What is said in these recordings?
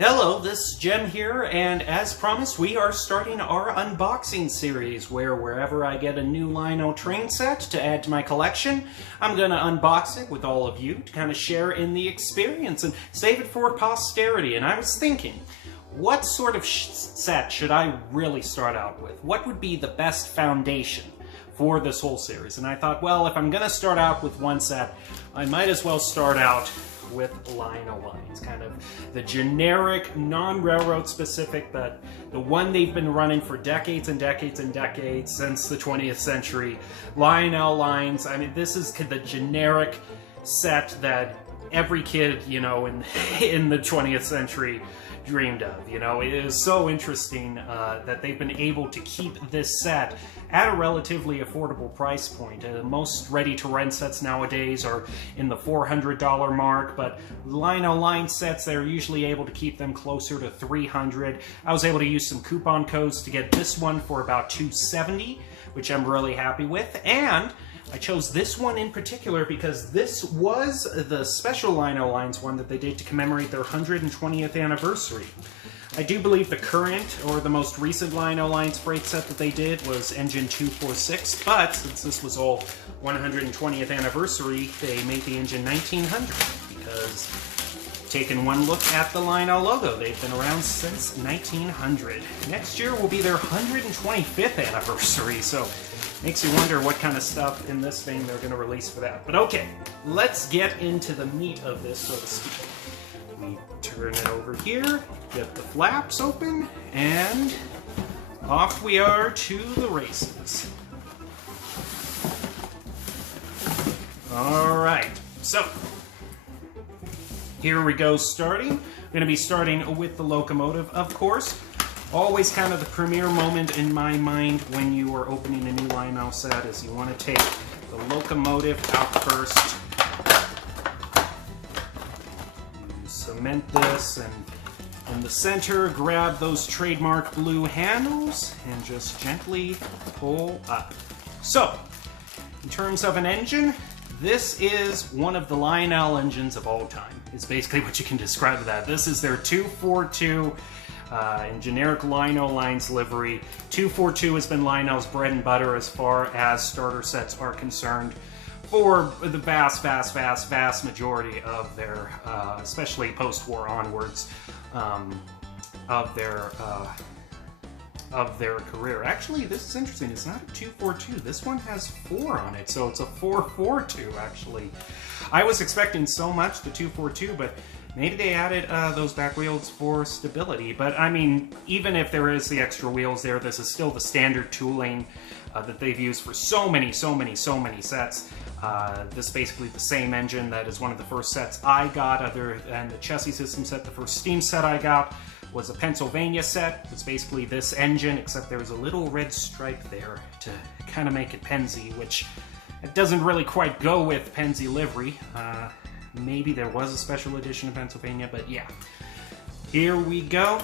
Hello, this is Jem here, and as promised, we are starting our unboxing series where wherever I get a new Lionel train set to add to my collection, I'm going to unbox it with all of you to kind of share in the experience and save it for posterity. And I was thinking, what sort of set should I really start out with? What would be the best foundation for this whole series? And I thought, well, if I'm going to start out with one set, I might as well start out with Lionel lines, kind of the generic, non-railroad specific, but the one they've been running for decades and decades and decades since the 20th century. Lionel lines, I mean, this is the generic set that every kid, you know, in the 20th century dreamed of. You know, it is so interesting that they've been able to keep this set at a relatively affordable price point. Most ready-to-rent sets nowadays are in the $400 mark, but Lionel line sets, they're usually able to keep them closer to $300. I was able to use some coupon codes to get this one for about $270, which I'm really happy with. And I chose this one in particular because this was the special Lionel Lines one that they did to commemorate their 120th anniversary. I do believe the current, or the most recent Lionel Lines freight set that they did was Engine 246, but since this was all 120th anniversary, they made the engine 1900, because taking one look at the Lionel logo, they've been around since 1900. Next year will be their 125th anniversary, so makes you wonder what kind of stuff in this thing they're going to release for that. But okay, let's get into the meat of this, so to speak. We turn it over here, get the flaps open, and off we are to the races. Alright, so here we go starting. We're going to be starting with the locomotive, of course. Always kind of the premier moment in my mind when you are opening a new Lionel set is you want to take the locomotive out first. You cement this, and in the center, grab those trademark blue handles and just gently pull up. So, in terms of an engine, this is one of the Lionel engines of all time. It's basically what you can describe that. This is their 242 in generic Lionel Lines livery. 242 has been Lionel's bread and butter as far as starter sets are concerned for the vast majority of their, especially post-war onwards, of their career. Actually, this is interesting. It's not a 242. This one has 4 on it, so it's a 442 actually. I was expecting so much the 242, but maybe they added those back wheels for stability. But I mean, even if there is the extra wheels there, this is still the standard tooling that they've used for so many sets. This is basically the same engine that is one of the first sets I got, other than the chassis system set. The first steam set I got was a Pennsylvania set. It's basically this engine, except there's a little red stripe there to kind of make it Pennsy, which it doesn't really quite go with Pennsy livery. Maybe there was a special edition of Pennsylvania, but yeah. Here we go.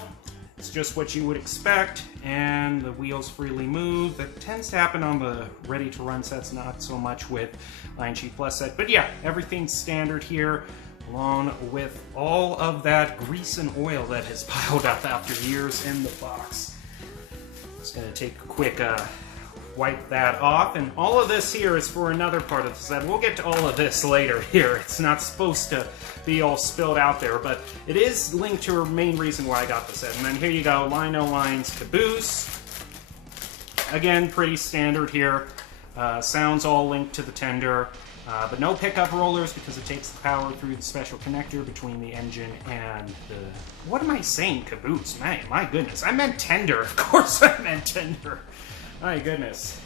It's just what you would expect, and the wheels freely move. That tends to happen on the ready-to-run sets, not so much with Lion Chief Plus set. But yeah, everything's standard here, along with all of that grease and oil that has piled up after years in the box. Just gonna take a quick wipe that off, and all of this here is for another part of the set. We'll get to all of this later here. It's not supposed to be all spilled out there, but it is linked to a main reason why I got the set. And then here you go, Lionel Lines caboose. Again, pretty standard here. Sounds all linked to the tender, but no pickup rollers because it takes the power through the special connector between the engine and the... What am I saying, caboose? Man, my goodness. I meant tender. Of course I meant tender. My goodness.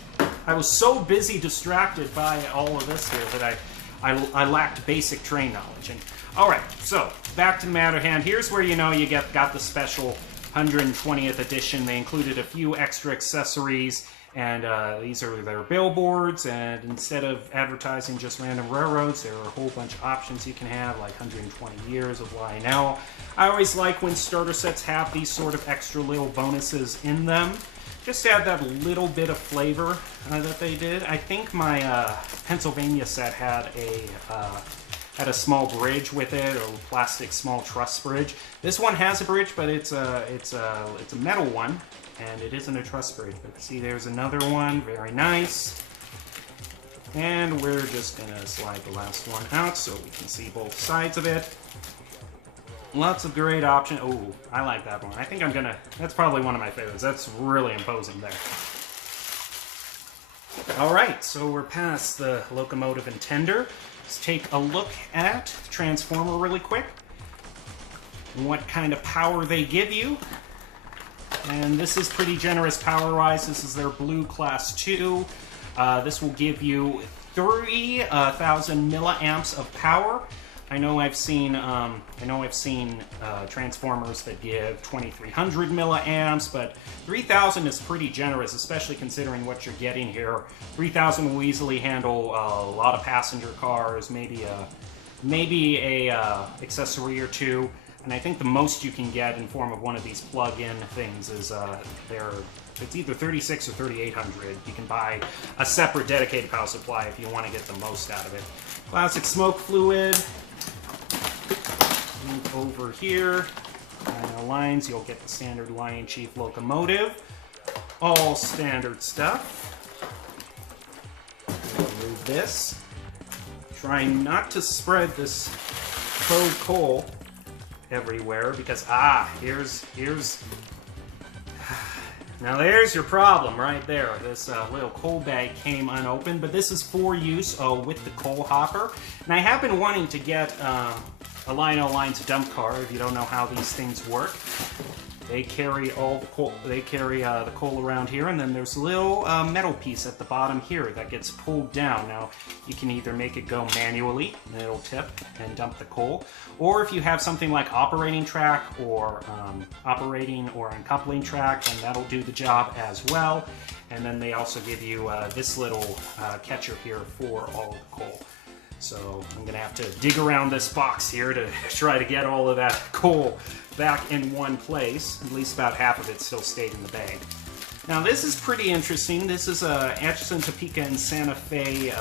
I was so busy distracted by all of this here that I lacked basic train knowledge. And alright, so back to the matter at hand. Here's where you know you got the special 120th edition. They included a few extra accessories, and these are their billboards, and instead of advertising just random railroads, there are a whole bunch of options you can have, like 120 years of Lionel. I always like when starter sets have these sort of extra little bonuses in them. Just to add that little bit of flavor that they did. I think my Pennsylvania set had a had a small bridge with it, or plastic small truss bridge. This one has a bridge, but it's a metal one, and it isn't a truss bridge. But see, there's another one, very nice. And we're just gonna slide the last one out so we can see both sides of it. Lots of great options. Oh, I like that one. I think I'm gonna, that's probably one of my favorites. That's really imposing there. All right, so we're past the locomotive and tender. Let's take a look at the transformer really quick. And what kind of power they give you. And this is pretty generous power-wise. This is their blue class 2. This will give you 3,000 milliamps of power. I know I've seen transformers that give 2,300 milliamps, but 3,000 is pretty generous, especially considering what you're getting here. 3,000 will easily handle a lot of passenger cars, maybe a accessory or two. And I think the most you can get in form of one of these plug-in things is it's either 36 or 3,800. You can buy a separate dedicated power supply if you want to get the most out of it. Classic smoke fluid. Move over here. Lines, you'll get the standard Lion Chief locomotive. All standard stuff. Remove this. Trying not to spread this faux coal everywhere because here's now there's your problem right there. This little coal bag came unopened, but this is for use with the coal hopper. And I have been wanting to get a Lionel Lines dump car. If you don't know how these things work, they carry all the coal. They carry the coal around here, and then there's a little metal piece at the bottom here that gets pulled down. Now you can either make it go manually, and it'll tip and dump the coal, or if you have something like operating track or operating or uncoupling track, then that'll do the job as well. And then they also give you this little catcher here for all the coal. So I'm going to have to dig around this box here to try to get all of that coal back in one place. At least about half of it still stayed in the bag. Now this is pretty interesting. This is a Atchison, Topeka, and Santa Fe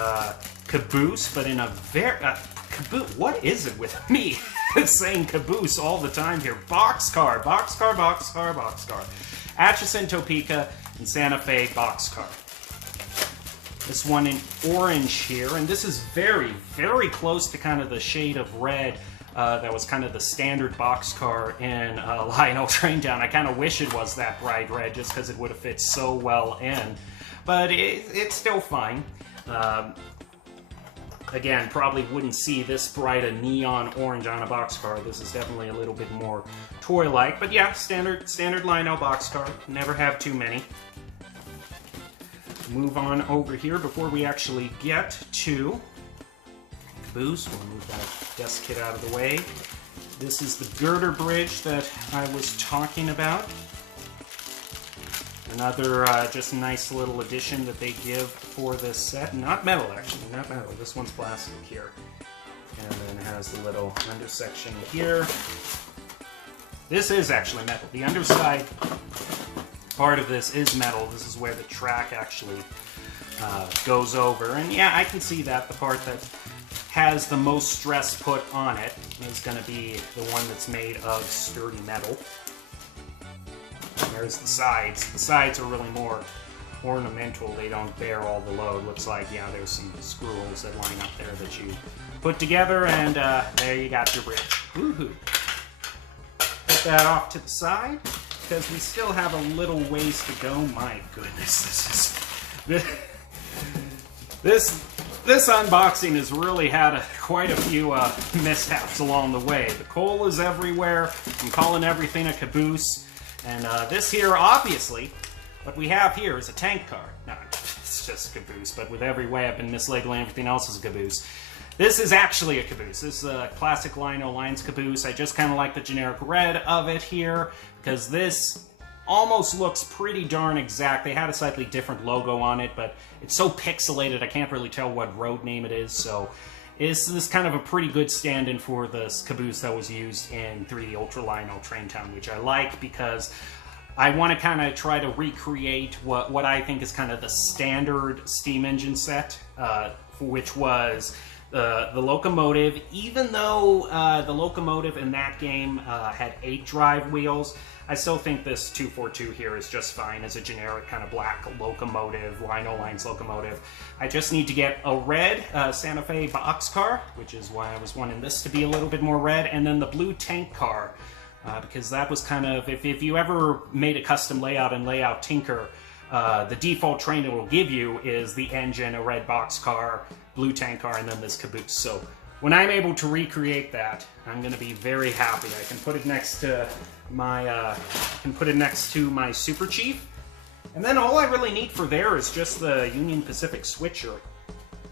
caboose, but in a very... caboose? What is it with me saying caboose all the time here? Boxcar, boxcar, boxcar, boxcar. Atchison, Topeka, and Santa Fe boxcar. This one in orange here, and this is very, very close to kind of the shade of red that was kind of the standard boxcar in Lionel Traintown. I kind of wish it was that bright red just because it would have fit so well in, but it's still fine. Again, probably wouldn't see this bright a neon orange on a boxcar. This is definitely a little bit more toy-like, but yeah, standard Lionel boxcar. Never have too many. Move on over here before we actually get to caboose. We'll move that desk kit out of the way. This is the girder bridge that I was talking about. Another just nice little addition that they give for this set. Not metal, actually, not metal. This one's plastic here. And then it has the little under section here. This is actually metal. The underside part of this is metal. This is where the track actually goes over. And yeah, I can see that. The part that has the most stress put on it is going to be the one that's made of sturdy metal. There's the sides. The sides are really more ornamental. They don't bear all the load. Looks like, yeah, there's some screw holes that line up there that you put together, and there you got your bridge. Woohoo! Put that off to the side, because we still have a little ways to go. My goodness, this unboxing has really had quite a few mishaps along the way. The coal is everywhere. I'm calling everything a caboose. And this here, obviously, what we have here is a tank car. No, it's just a caboose, but with every way I've been mislabeling everything else as a caboose. This is actually a caboose. This is a classic Lionel Lines caboose. I just kind of like the generic red of it here, because this almost looks pretty darn exact. They had a slightly different logo on it, but it's so pixelated I can't really tell what road name it is, so this is kind of a pretty good stand-in for this caboose that was used in 3D Ultra Lionel Traintown, which I like because I want to kind of try to recreate what I think is kind of the standard steam engine set, which was the locomotive, even though the locomotive in that game had 8 drive wheels, I still think this 242 here is just fine as a generic kind of black locomotive, Lionel Lines locomotive. I just need to get a red Santa Fe boxcar, which is why I was wanting this to be a little bit more red, and then the blue tank car, because that was kind of, if you ever made a custom layout in Layout Tinker, the default train it will give you is the engine, a red boxcar, blue tank car, and then this caboose. So when I'm able to recreate that, I'm going to be very happy. I can put it next to my Super Chief, and then all I really need for there is just the Union Pacific switcher.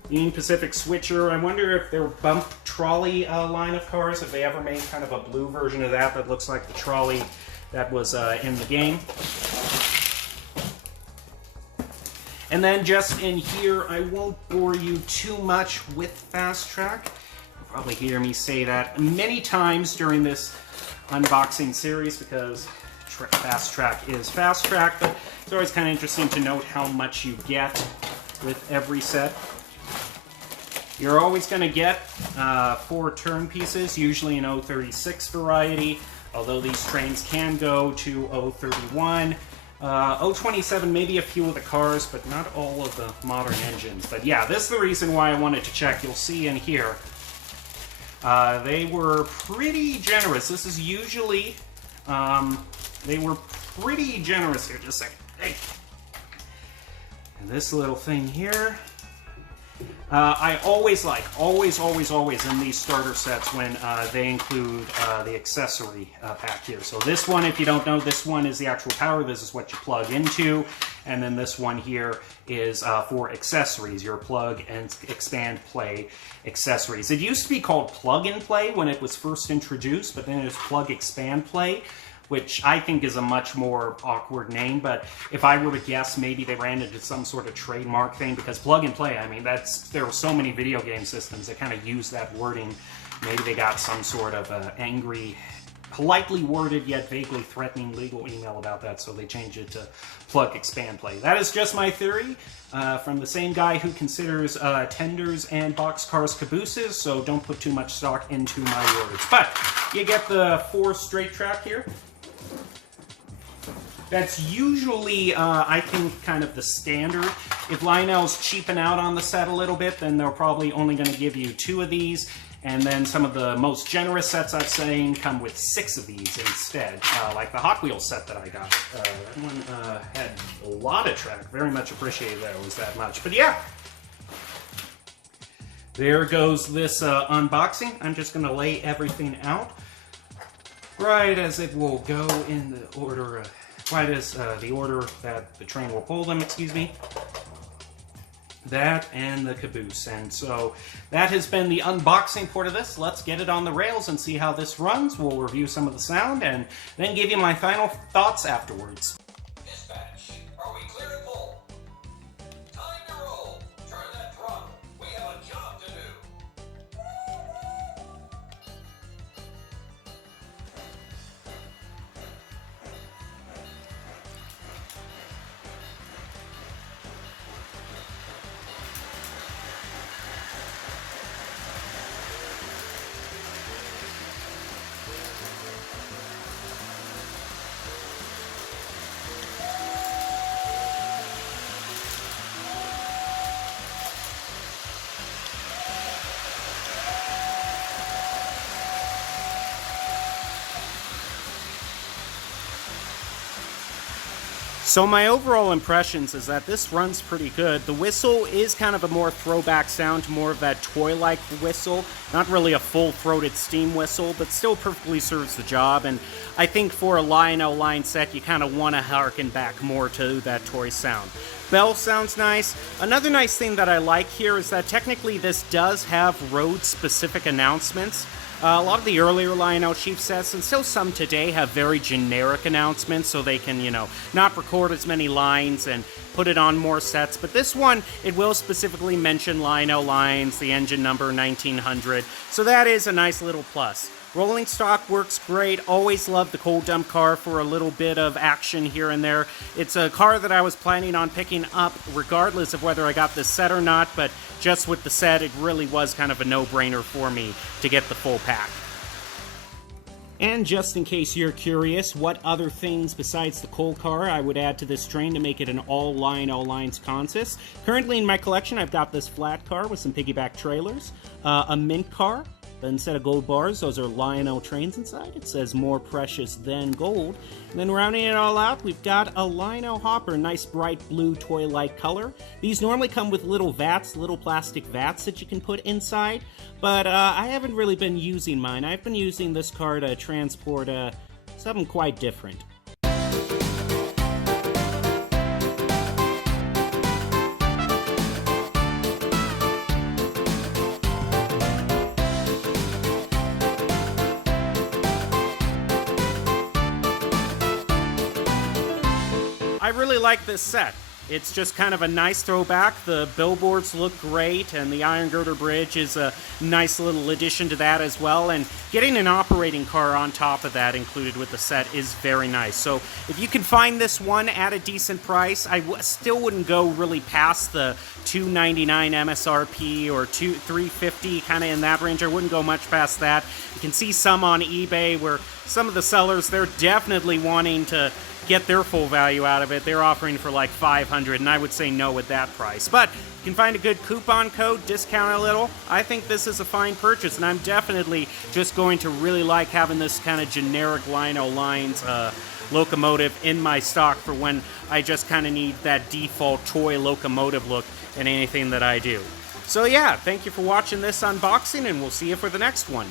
Union Pacific switcher. I wonder if their bump trolley line of cars, if they ever made kind of a blue version of that that looks like the trolley that was in the game. And then just in here, I won't bore you too much with Fast Track. You'll probably hear me say that many times during this unboxing series because Fast Track is Fast Track, but it's always kind of interesting to note how much you get with every set. You're always going to get 4 turn pieces, usually in 036 variety, although these trains can go to 031. 027, maybe a few of the cars, but not all of the modern engines. But yeah, this is the reason why I wanted to check. You'll see in here, they were pretty generous. This is usually, they were pretty generous here. Just a second. Hey. And this little thing here, I always in these starter sets when they include the accessory pack here. So this one, if you don't know, this one is the actual power. This is what you plug into. And then this one here is for accessories, your plug and expand play accessories. It used to be called plug and play when it was first introduced, but then it was plug expand play, which I think is a much more awkward name, but if I were to guess, maybe they ran into some sort of trademark thing, because plug and play, I mean, there are so many video game systems that kind of use that wording. Maybe they got some sort of angry, politely worded yet vaguely threatening legal email about that, so they changed it to plug expand play. That is just my theory, from the same guy who considers tenders and boxcars cabooses, so don't put too much stock into my words. But you get the 4 straight track here. That's usually, I think, kind of the standard. If Lionel's cheaping out on the set a little bit, then they're probably only going to give you 2 of these. And then some of the most generous sets I've seen come with 6 of these instead, like the Hot Wheels set that I got. That one had a lot of track. Very much appreciated that it was that much. But yeah, there goes this unboxing. I'm just going to lay everything out right as it will go in the order. Right as the order that the train will pull them, excuse me. That and the caboose. And so that has been the unboxing part of this. Let's get it on the rails and see how this runs. We'll review some of the sound and then give you my final thoughts afterwards. Dispatch, are we clear to pull? Time to roll. Turn that drum. We have a job to do. So my overall impressions is that this runs pretty good. The whistle is kind of a more throwback sound to more of that toy-like whistle. Not really a full-throated steam whistle, but still perfectly serves the job. And I think for a Lionel line set, you kind of want to harken back more to that toy sound. Bell sounds nice. Another nice thing that I like here is that technically this does have road-specific announcements. A lot of the earlier Lionel Chief sets, and still some today, have very generic announcements, so they can, not record as many lines and put it on more sets. But this one, it will specifically mention Lionel lines, the engine number 1900, so that is a nice little plus. Rolling stock works great. Always love the cold dump car for a little bit of action here and there. It's a car that I was planning on picking up regardless of whether I got this set or not, but just with the set, it really was kind of a no-brainer for me to get the full pack. And just in case you're curious, what other things besides the coal car I would add to this train to make it an all Lionel lines consist? Currently in my collection, I've got this flat car with some piggyback trailers, a mint car. But instead of gold bars, those are Lionel trains inside. It says more precious than gold. And then rounding it all out, we've got a Lionel hopper, nice bright blue toy-like color. These normally come with little vats, little plastic vats that you can put inside. But I haven't really been using mine. I've been using this car to transport something quite different. I really like this set. It's just kind of a nice throwback. The billboards look great, and the Iron Girder Bridge is a nice little addition to that as well. And getting an operating car on top of that included with the set is very nice. So if you can find this one at a decent price, I still wouldn't go really past the $299 MSRP or $350, kind of in that range. I wouldn't go much past that. You can see some on eBay where some of the sellers, they're definitely wanting to get their full value out of it. They're offering for like $500, and I would say no at that price. But you can find a good coupon code, discount a little. I think this is a fine purchase, and I'm definitely just going to really like having this kind of generic Lionel Lines locomotive in my stock for when I just kind of need that default toy locomotive look in anything that I do. So yeah, thank you for watching this unboxing, and we'll see you for the next one.